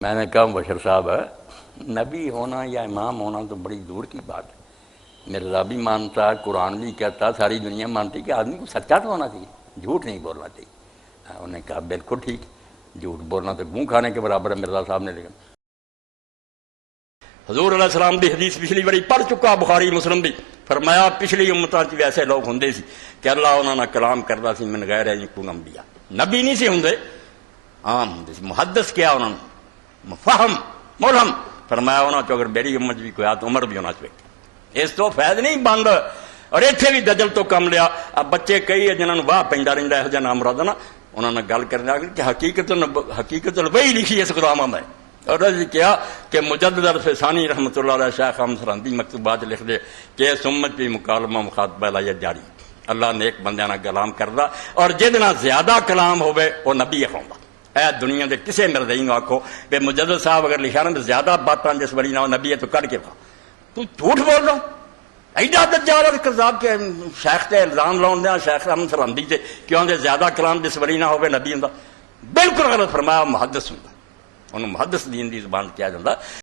میں نے کہا بشر صاحب نبی ہونا یا امام ہونا تو بڑی دور کی بات ہے۔ مرزا بھی مانتا، قرآن بھی کہتا، ساری دنیا مانتی کہ آدمی کو سچا تو ہونا چاہیے، جھوٹ نہیں بولنا چاہیے۔ انہوں نے کہا بالکل ٹھیک، جھوٹ بولنا تو منہ کھانے کے برابر ہے۔ مرزا صاحب نے لکھا حضور علیہ السلام دی حدیث پچھلی باری پڑھ چکا، بخاری مسلم بھی، فرمایا پچھلی امتاں چ ایسے لوگ ہوندے سی کہ اللہ انہاں نال کلام کردا سی من غیر یکون انبیاء، نبی نہیں سی ہوندے، عام ہوندے سی۔ محدث کیا انہوں نے مفہم ملہم، فرمایا انہوں نے اگر میری امت بھی کوئی آت عمر بھی ہونا چاہیے، اس تو فیض نہیں بند۔ اور اتنے بھی دجل تو کم لیا۔ اب بچے کئی ہے جنہوں نے واہ پیندا رہندا ہے جہاں نام رہا نا، انہوں نے گل کرنے آگے کہ حقیقت الوحی لکھی اس غلامہ میں، اور کیا کہ مجدد عرف ثانی رحمۃ اللہ علیہ شیخ احمد سرہندی مکتوبات لکھ دے کہ اس امت بھی مکالمہ مخاطبہ لائے جاری، اللہ نے ایک بندے نہ کلام کردا، اور جہد نہ زیادہ کلام ہوئے وہ نبی ہوگا۔ اے دنیا دے کسے مرضی نو آکھو بے مجدد صاحب اگر لکھا نا زیادہ باتاں جس بڑی نہ نبی ہے تو کر کے کھا، تو جھوٹ بول رہا ایڈا دجال اور کذاب کے شیخ تے الزام لاؤن دیا، شیخ احمد سرہندی تے کیوں دے زیادہ کلام جس بڑی نہ ہوئے نبی ہوندا، بالکل غلط فرمایا۔ محدث ہوندا، انہوں محدث دین دی زبان کیا جاتا۔